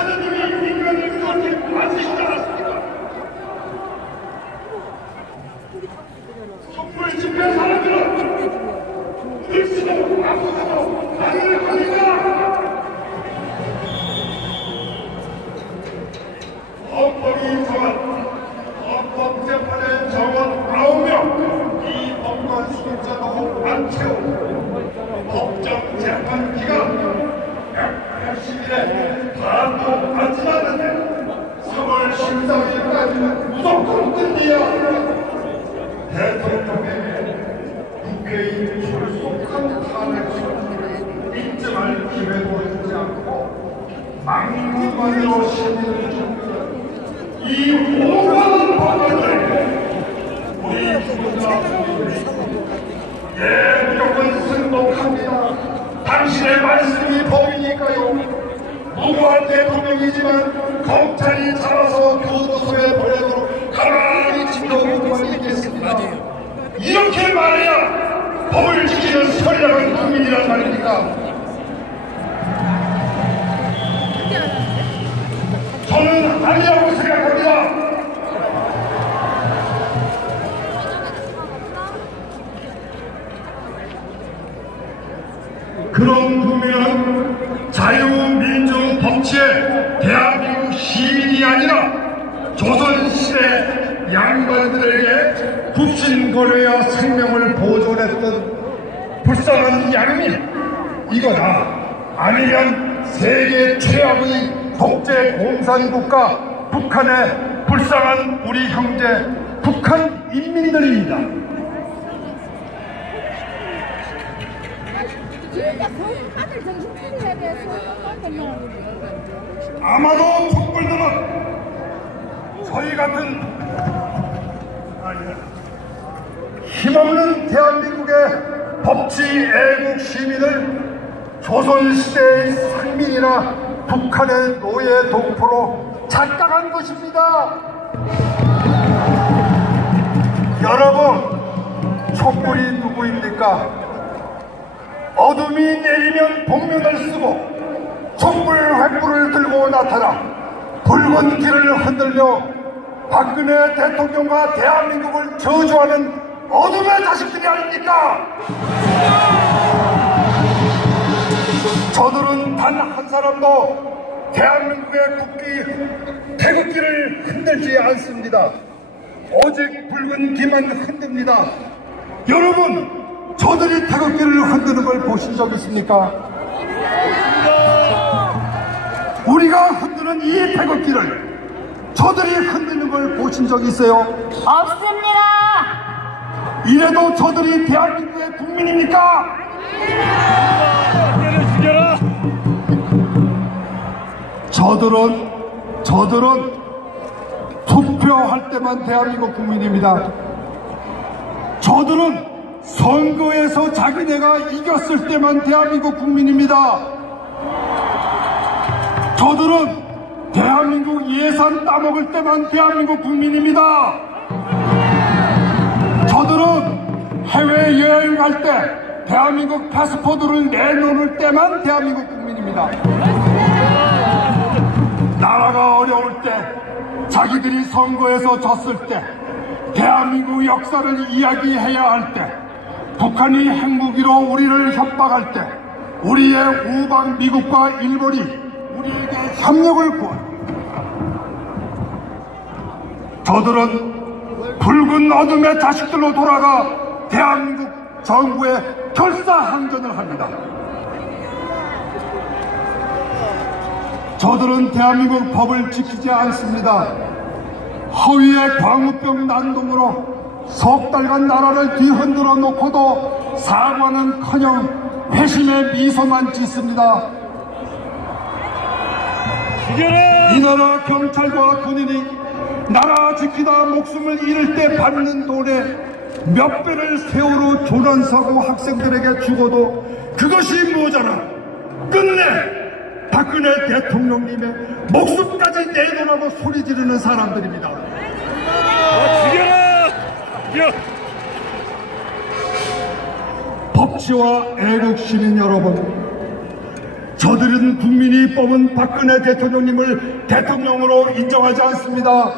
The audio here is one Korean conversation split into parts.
하느님이 인간을 그렇게 만드시지 않았습니까? 촛불 집회 사람들은 글씨도 아무것도 아니를 하니까 헌법이 정한 헌법재판의 정원 9명 이 법관 숫자도 안 채운 법정재판 기간 180일에 반도 안 지났는데 3월 13일까지는 무조건 끝내야 합니다. 대통령에게 국회의 졸속한 탄핵을 인정할 기회도 주지 않고 망국만으로 시민을 죽이는 이 오만한 법안을 우리 국민들이 무조건 승복합니다. 당신의 말씀이 법이니까요. 무고한 대통령이지만 검찰이 잡아서 교도소에 보내도록 가만히 지켜보고만 있겠습니다. 이렇게 말해야 법을 지키는 선량한 국민이란 말입니까? 저는 아니라고 생각합니다. 그런 국민은 자유민주 법치의 대한민국 시민이 아니라 조선시대 양반들에게 굽신거려야 생명을 보존했던 불쌍한 양민, 이거다. 아니면 세계 최악의 독재 공산국가 북한의 불쌍한 우리 형제 북한 인민들입니다. 아마도 촛불들은 저희 같은 힘없는 대한민국의 법치 애국 시민을 조선시대의 상민이나 북한의 노예 동포로 착각한 것입니다. 여러분, 촛불이 누구입니까? 어둠이 내리면 복면을 쓰고 촛불 횃불을 들고 나타나 붉은 길을 흔들며 박근혜 대통령과 대한민국을 저주하는 어둠의 자식들이 아닙니까? 저들은 단 한 사람도 대한민국의 국기 태극기를 흔들지 않습니다. 오직 붉은 기만 흔듭니다. 여러분, 저들이 태극기를 흔드는 걸 보신 적 있습니까? 우리가 흔드는 이 태극기를 저들이 흔드는 걸 보신 적 있어요? 없습니다. 이래도 저들이 대한민국의 국민입니까? 저들은 투표할 때만 대한민국 국민입니다. 저들은 선거에서 자기네가 이겼을 때만 대한민국 국민입니다. 저들은 대한민국 예산 따먹을 때만 대한민국 국민입니다. 저들은 해외여행 갈 때 대한민국 패스포드를 내놓을 때만 대한민국 국민입니다. 나라가 어려울 때, 자기들이 선거에서 졌을 때, 대한민국 역사를 이야기해야 할 때, 북한이 핵무기로 우리를 협박할 때, 우리의 우방 미국과 일본이 우리에게 협력을 구합니다. 저들은 붉은 어둠의 자식들로 돌아가 대한민국 정부에 결사항전을 합니다. 저들은 대한민국 법을 지키지 않습니다. 허위의 광우병 난동으로 석 달간 나라를 뒤흔들어 놓고도 사과는커녕 회심의 미소만 짓습니다. 이 나라 경찰과 군인이 나라 지키다 목숨을 잃을 때 받는 돈에 몇 배를 세월호 조난사고 학생들에게 죽어도 그것이 모자라 끝내 박근혜 대통령님의 목숨까지 내놓으라고 소리 지르는 사람들입니다. 죽여! 법치와 애국 시민 여러분, 저들은 국민이 뽑은 박근혜 대통령님을 대통령으로 인정하지 않습니다.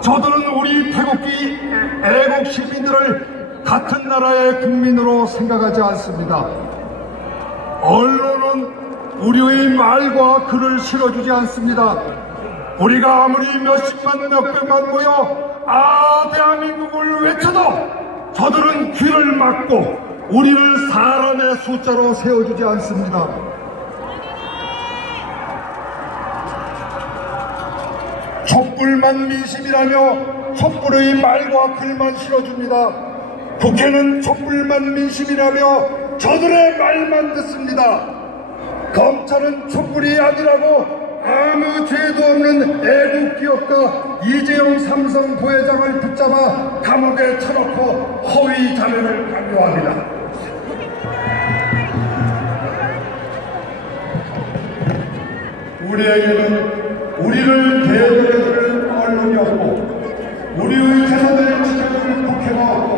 저들은 우리 태극기 애국 시민들을 같은 나라의 국민으로 생각하지 않습니다. 언론은 우리의 말과 글을 실어주지 않습니다. 우리가 아무리 몇십만 몇백만 모여 대한민국을 외쳐도 저들은 귀를 막고 우리를 사람의 숫자로 세워주지 않습니다. 촛불만 민심이라며 촛불의 말과 글만 실어줍니다. 국회는 촛불만 민심이라며 저들의 말만 듣습니다. 검찰은 촛불이 아니라고 아무 죄도 없는 애국기업가 이재용 삼성 부회장을 붙잡아 감옥에 쳐넣고 허위 자료를 강요합니다. 우리에게는 우리를 대변해줄 언론이 없고 우리의 재산을 지켜줄 국회가 없고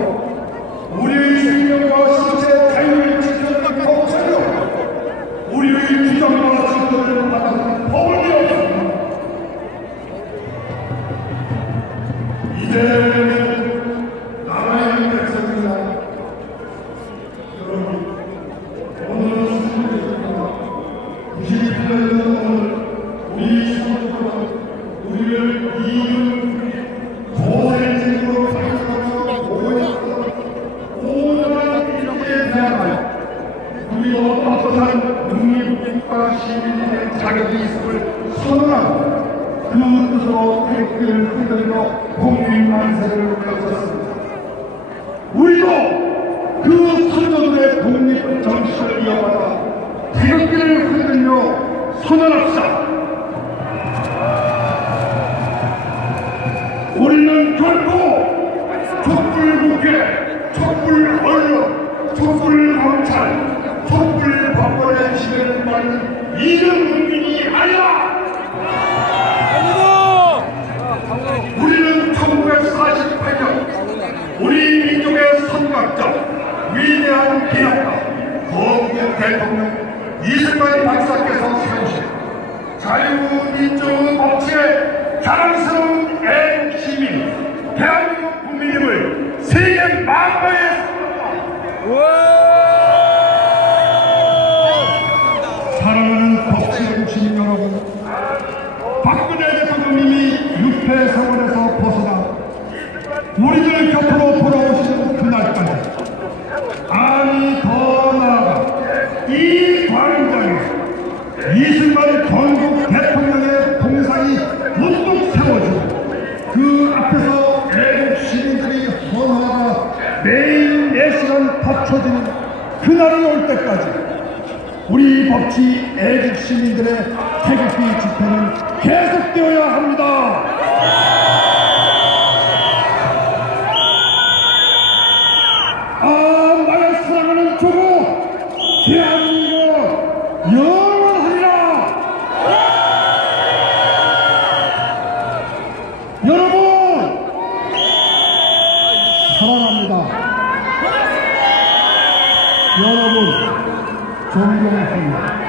우리의 생명과 신체 자유를 지켜줄 검찰이 없고 우리의 주장과 증거를 받아서 법원이 없습니다. 이제 우리는 나라의 백성입니다. 여러분, 오늘은 98년도 오늘 우리 선거는 우리를 이익을 도생적으로 발전하고 오해하고 온갖 일에 대하여 우리도 떳떳한 독립국가 시민의 자격이 있음을 선언하고 그 뜻으로 태극기를 흔들며 독립만세를 외쳤습니다. 우리도 그 선조들의 독립 정신을 이어받아 태극기를 흔들며 선언합시다. 우리는 결코 촛불국회, 촛불 언론, 촛불 검찰, 촛불 법원의 지배를 받는 이런 국민이 아니라 우리는 1948년 우리 민족의 선각자 위대한 기업가 거국 대통령 이승만 박사께서 세우신 자유민주 법치의 자랑스러운 애국 시민 대한민국 국민임을 세계 만방에 사랑하는 법치 애국 시민 여러분, 박근혜 대통령님이 유폐 생활에서 벗어나 우리들 곁으로 돌아오시는 그날까지 아니 더 나아가 이 광장에 이승만 전국 대통령의 동상이 문득 세워지고 그 앞에서 애국 시민들이 헌화가 매일 4시간 덮쳐지는 그날이 올 때까지 우리 법치 애국 시민들의 태극기 집회는 계속되어야 합니다. 나의 사랑하는 조국 대한민국 영원하리라. 여러분 사랑합니다. 여러분 존경합니다.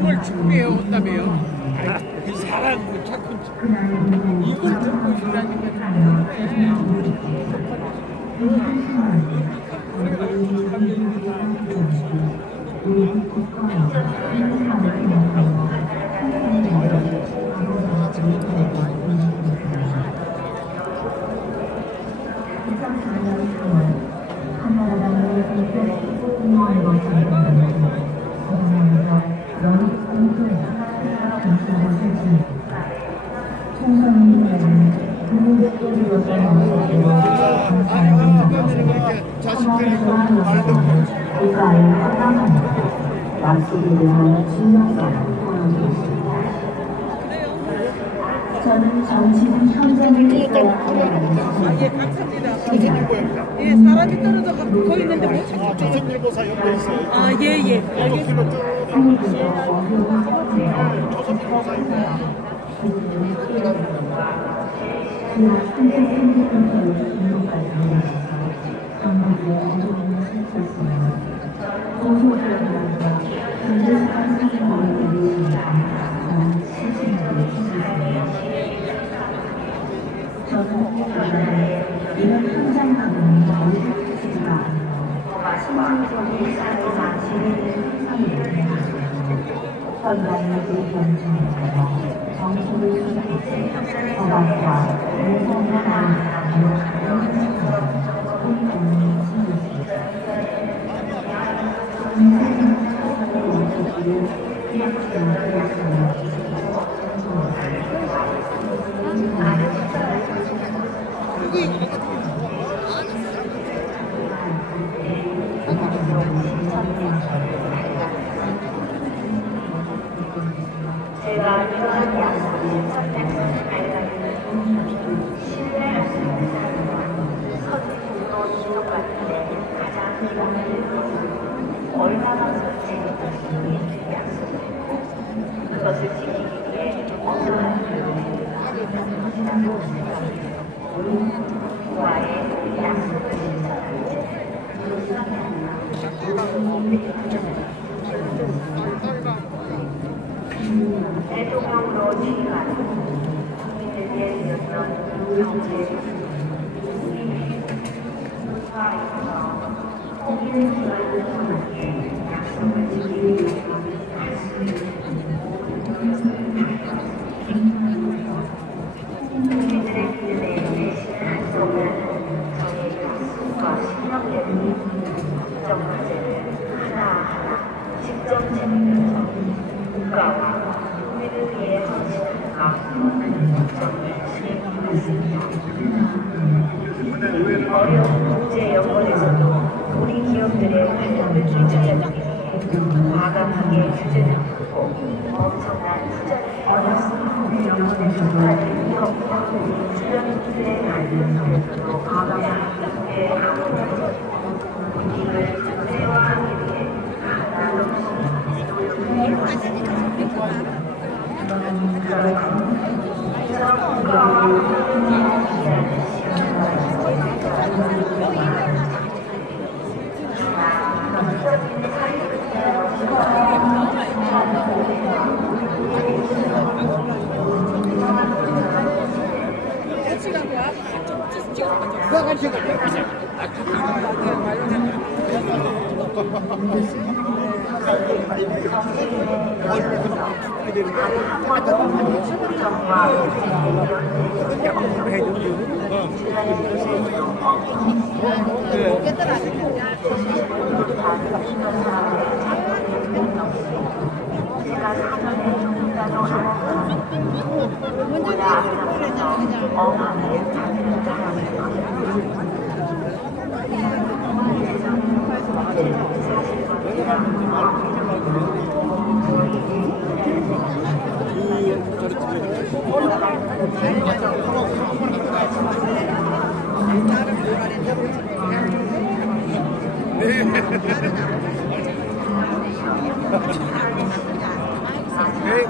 뭘 준비해 온다며요? 그 사람 자꾸 이걸 듣고 싶다니까. 약속에 대한 신뢰성을 보여주었습니다. 저는 정치는 현장에 있어야 합니다. 예, 감사합니다. 예, 사람이 떨어져 거 있는데 못 찾겠어요. 조선일보사 옆에 있어요. 아, 예, 예. 알겠습니다. 조선일보사 옆에. 이런 현장감은 어디서지가 신중적인 사회상 진행된 행사입니다. 현장의 대변중에서 정책을 수립해 법안과 공공연한 제가 이러한 약속을 선택해서 발견하는 신뢰할 수 있는 사람과 선택으로 지속하는데 가장 중요한 것은 얼마나 솔직히 약속했고 그것을 지키기 위해 어떠한 노력을 하는 것이라고 와의 약속을 실천하는지 대통령으로 지휘하는 국민들의 이었던 경제 국가에서 통일을 기하는 사람에게 약속을 지키기 위해서 할 수 있는 국민들의 믿음에 대신을 할 수 없는 저의 가슴과 신념대로 국정과제를 하나하나 직접 챙기면서 국가와 국민을 위해 헌신하는 마음으로 국정을 수행해왔습니다. 어려운 국제 여건에서도 우리 기업들의 활력을 기초하기 위해 과감하게 규제를 풀고 엄청난 투자를 해왔습니다. 여건에서도 기업과 주변국들의 갈등에서도 과감하게 함께 이를 국제화하기 위해 하나 없이 노력을 해왔습니다.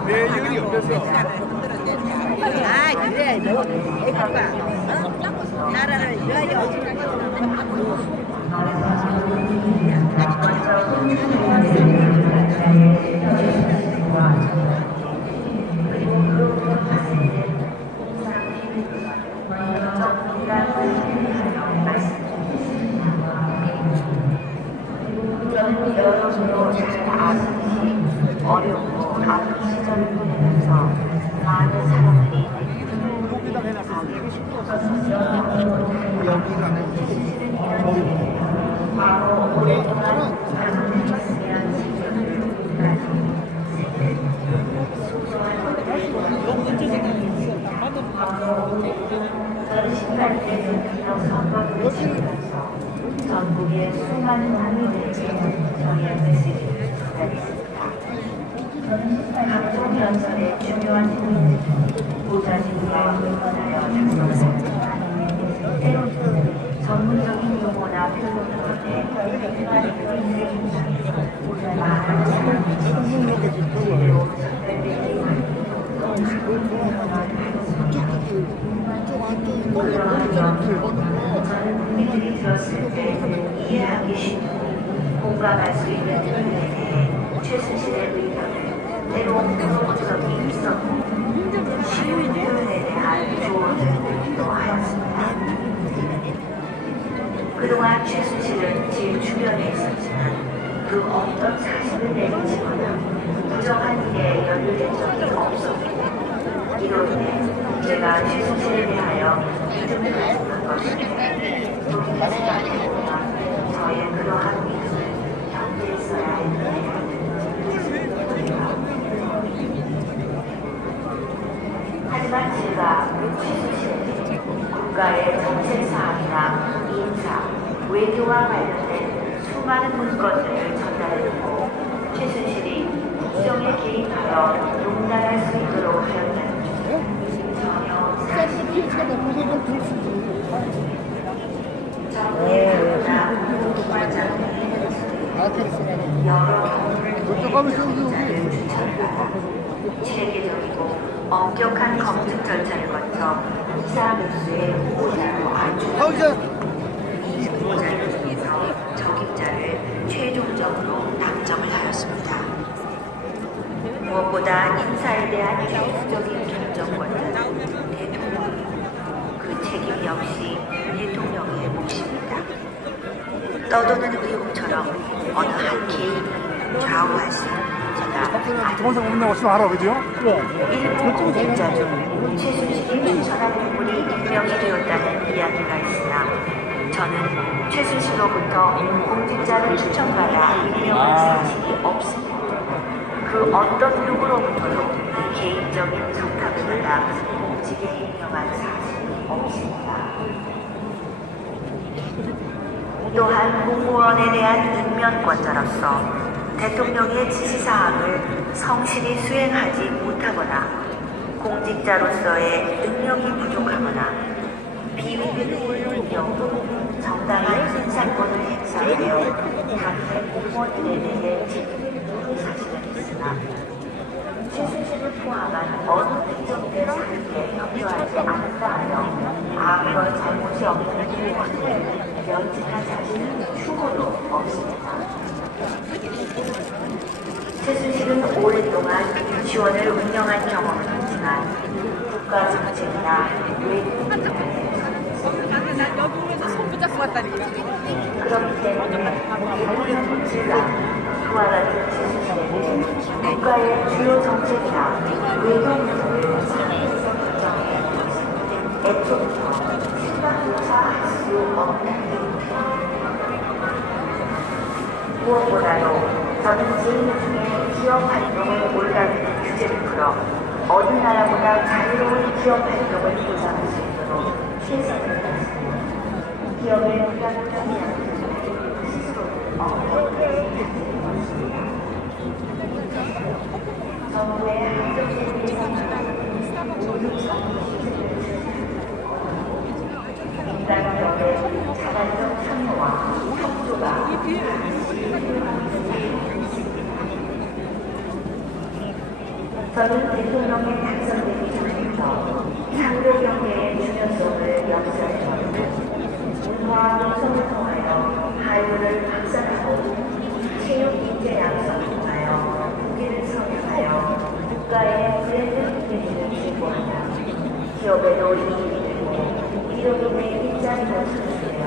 내 일이 없어서. 아, 그래. 애가 나라를 위하여. 여러분으로 잘 과거 오랫동안 가정해졌으면 저는 18대 대통령 선거를 치르면서 전국의 수많은 국민들에게 저의 메시지를 전달했습니다. 각종 연설의 중요한 부분을 보좌진과 응원하여 작성했지만 때로는 전문적인 용어나 표현을 때 많은 사람들이 제대로 전달되지 저는 국민들이 들었을 때 이해하기 쉽고 공감할 수 있는 부분에 대해 최순실의 의견을 때로 부정적이 있었고 쉬운 표현에 대한 조언을 듣기도 하였습니다. 그동안 최순실은 제 주변에 있었지만 그 어떤 사실을 내비치거나 부정한 일에 연루된 적이 없었고 이로 인해 제가 최순실에 대하여 믿음을 가져간 것인데 돌이켜 생각해보면 저의 그러한 믿음을 견디했어야 했는데 하지만 제가 최순실에게 국가의 정책사항이나 인사, 외교와 관련된 수많은 문건들을 전달했고 최순실이 국정에 개입하여 용납할 수 있도록 하였다는 전혀 사실이 정부의 강요나 국가장의 여러 경쟁자를 추천하다 체계적이고 엄격한 검증 절차를 거쳐 이사뉴스의 후보자로 이 후보자를 통해서 적임자를 최종적으로 낙점을 하였습니다. 무엇보다 인사에 대한 최종적인 결정권은 대통령이고 그 책임 역시 대통령의 몫입니다. 떠도는 의혹처럼 어느 한 개인을 좌우할 수 있는 문제가 동영상 없는 거 알아, 그죠? 일부 공직자 중 최순실이 추천한 인물이 임명이 되었다는 이야기가 있으나 저는 최순실로부터 공직자를 추천받아 임명한 사실이 없습니다. 그 어떤 누구로부터도 개인적인 청탁을 받아 공직에 임명한 사실이 없습니다. 또한 공무원에 대한 임명권자로서 대통령의 지시사항을 성실히 수행하지 못하거나 공직자로서의 능력이 부족하거나 비위급의 경우 정당한 인사권을 행사하여 각계 공무원들에 대해 책임을 물을 사실은 있으나 최순실을 포함한 어느 특정된 사람에게 협조하지 않는다 하여 아무런 잘못이 없는 공무원을 면직한 사실은 추호도 없습니다. 최순실은 오랫동안 유치원을 운영한 경험은 있지만 국가 정책이나 외교 분야에 그렇기 때문에 모든 문제가 그와 같은 최순실에게 국가의 주요 정책이나 외교 문제를 상해서 결정해 애초부터 생각조차 할 수 없는 무엇보다도 저는 개인 중에 기업 활동을 올가매는 규제를 풀어 어느 나라보다 자유로운 기업 활동을 보장할 수 있도록 최선을 다했습니다. 기업의 불안정한 양들을 스스로를 엄격하게 다스리는 것입니다. 정부의 한정된 예산을 모두 정부 시스템을 인간 기업의 자발적 참여와 협조가 저는 대통령에 당선되기 전부터 상대 경제의 중요성을 역설했고 문화와 농성을 통하여 한류를 확산하고 체육 인재 양성을 통하여 무기를 성행하여 국가의 브랜드 이미지를 제고하며 기업에도 이익이 되고 기업인의 일자리도 창출되어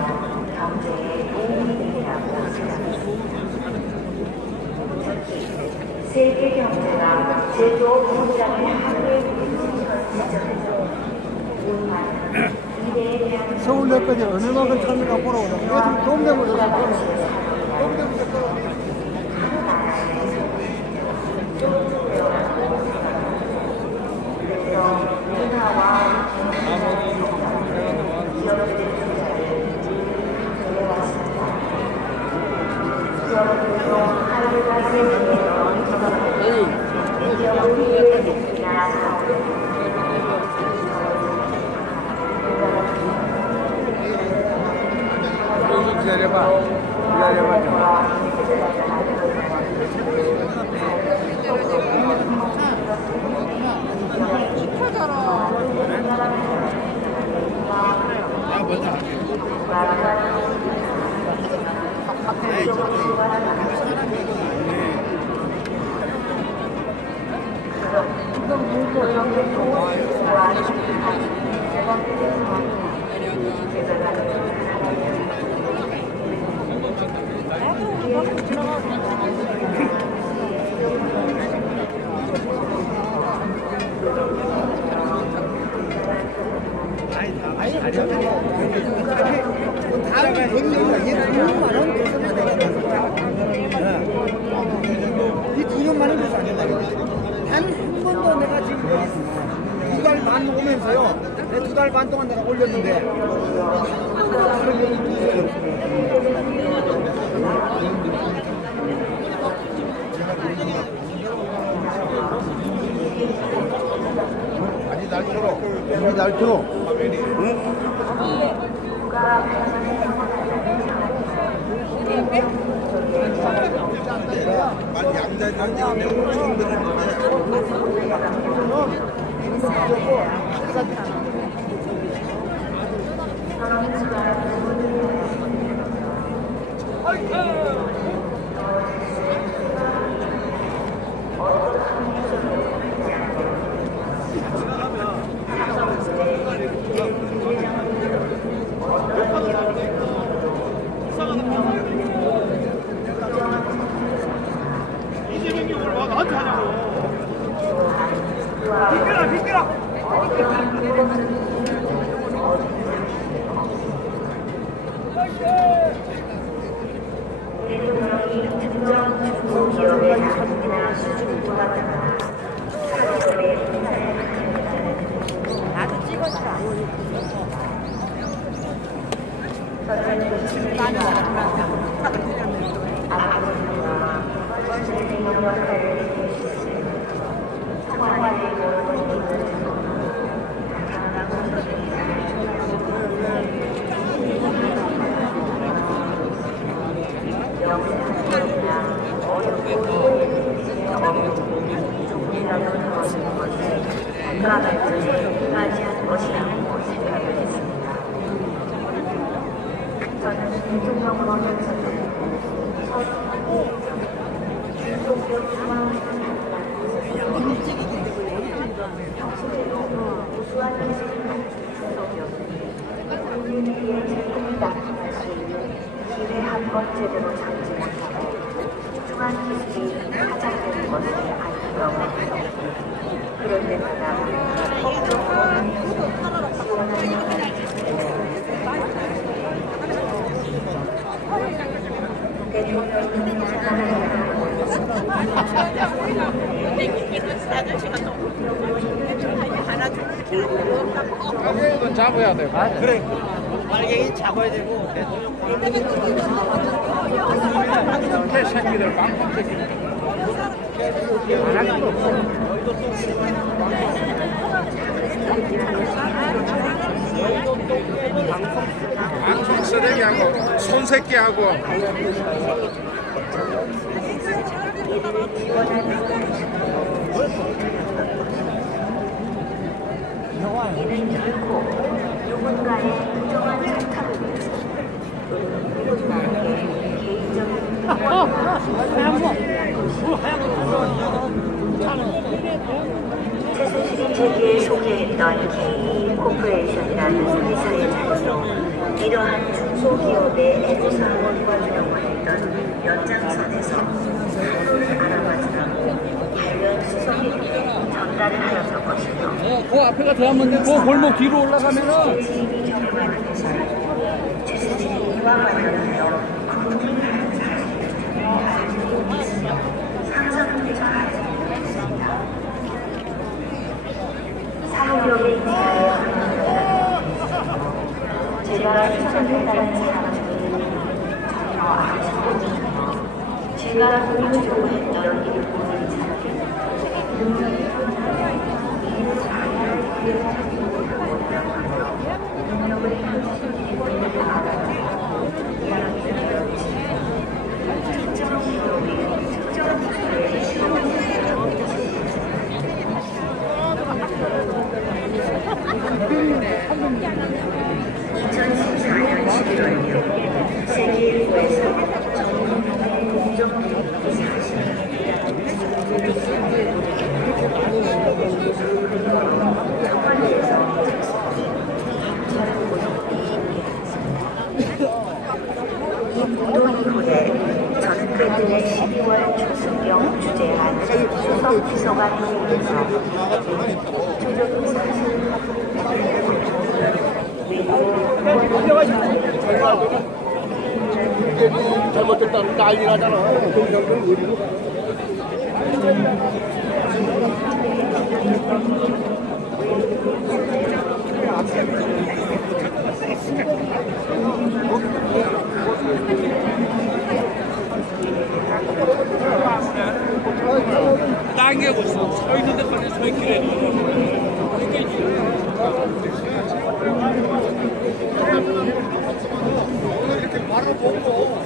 경제에 도움이 되리라고 생각합니다. 세계 경제가 제조업 공장의 하루에 부딪히는 시점에서 우리나라는 서울역까지 어느 만큼 찾는가 보러 오자. 그래서 동대문으로 걸어오세요. 동대문에서 걸어오세요. 기다려봐. 기다려봐 좀. 내가 먼저 할게. 이 2년만은 그래서 안 된다. 단 한 번도 내가 지금 2달 반 오면서요. 내 2달 반 동안 내가 올렸는데 한 번도 다른 게 아니 날토록. 우리 날토록. 응? 많이 양자장이 엄청 들었는데. 이재명이 오늘 와 나한테 하냐고. 비켜라 비켜라. 대통령이 특정 중소기업의 자금이나 수준보다 사업의 나도 찍어주라. 맞이한 것이라고 생각을 했습니다. 저는 대통령으로 현선을 평소에도 우수한 기술을 갖춘 수석이었으니 국민에게 제품을 납품할 수 있는 기회 한 번 제대로 잡지 못하고 소중한 기술이 하장되는 것을 안타까워합니다. 그럴 때마다 이건 잡아야 돼. 그래. 빨갱이 잡아야 되고. 개 새끼들 빵빵 새끼들. 방송 쓰레기하고 손새끼하고. 이는 결코 누군가의 부정한 절차를 위해서 누군가에게 개인적인 최순실이 제게 소개했던 KE 코퍼레이션이라는 회사의 자리로 이러한 중소기업의 애로사항을 도와주려고 했던 연장선에서 서로를 알아봐주라고 관련 수석에게 전달을 하였던 것이며 그 앞에가 대한민국 그 골목 뒤로 올라가면은 지인이 정부에 대해서는 최순실이 이와 관련하여 상정회의가 발생했습니다. 사무국의 인사에 제가 추천했다는 사람들이 전혀 아니었고 제가 보여주려고 했던 일본의 사람들이 세계일보에서 전국의 공정비 운동이후에 전국의 12월 초승경 주재한 수석 비서관 회의에서 조정희 사실 잘못됐다고 난리 나잖아. 당기고 있어. 서 있는 데까지 서 있기래. 이렇게 바로 보고.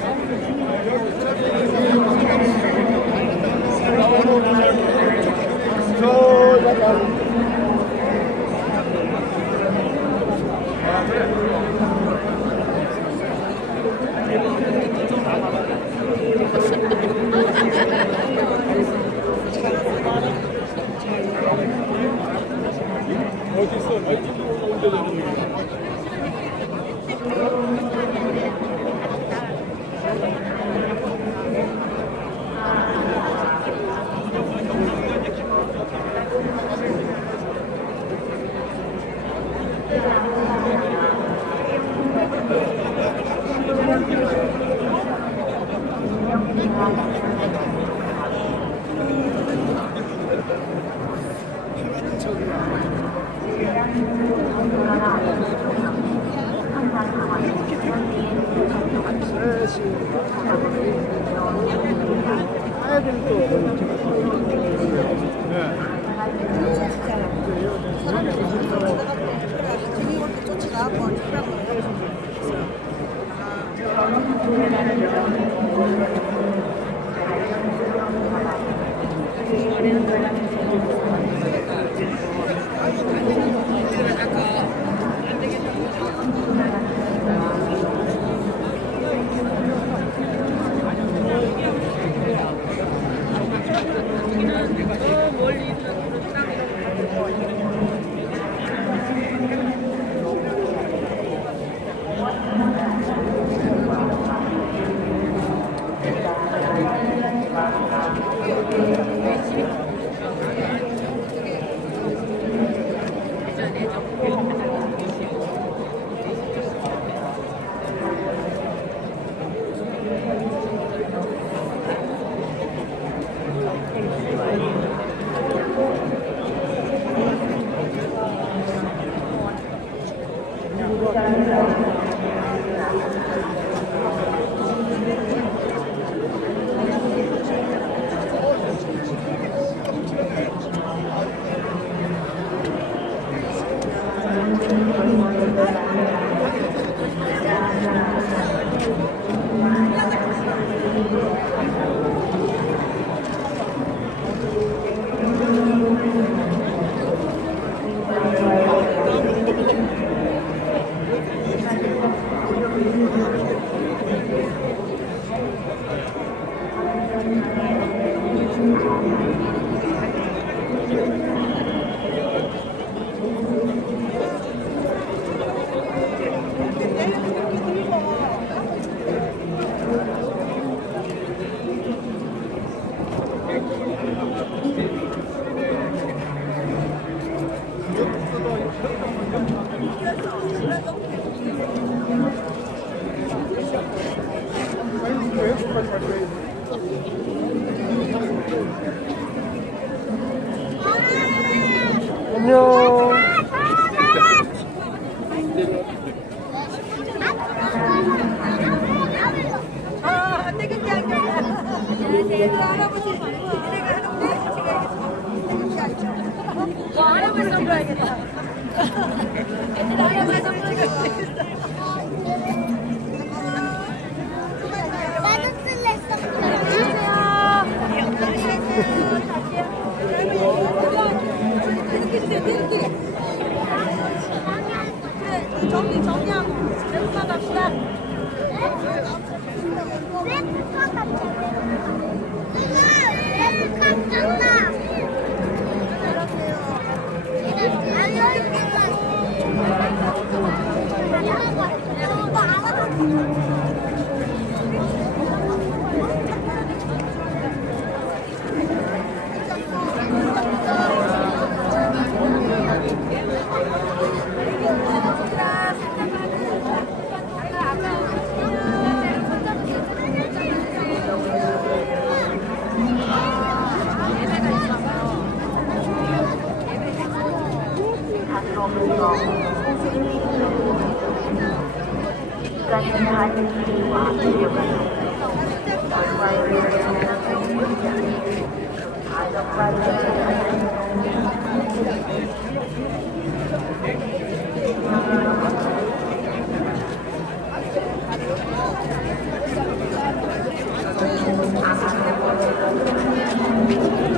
안녕. 할아버지 좀 봐야겠다. 할아버지 좀 찍어야겠다. 나도 쓸래. 정리하고 배고파 갑시다. 인간의 하는 길과 기력은 결과에 가정과 아,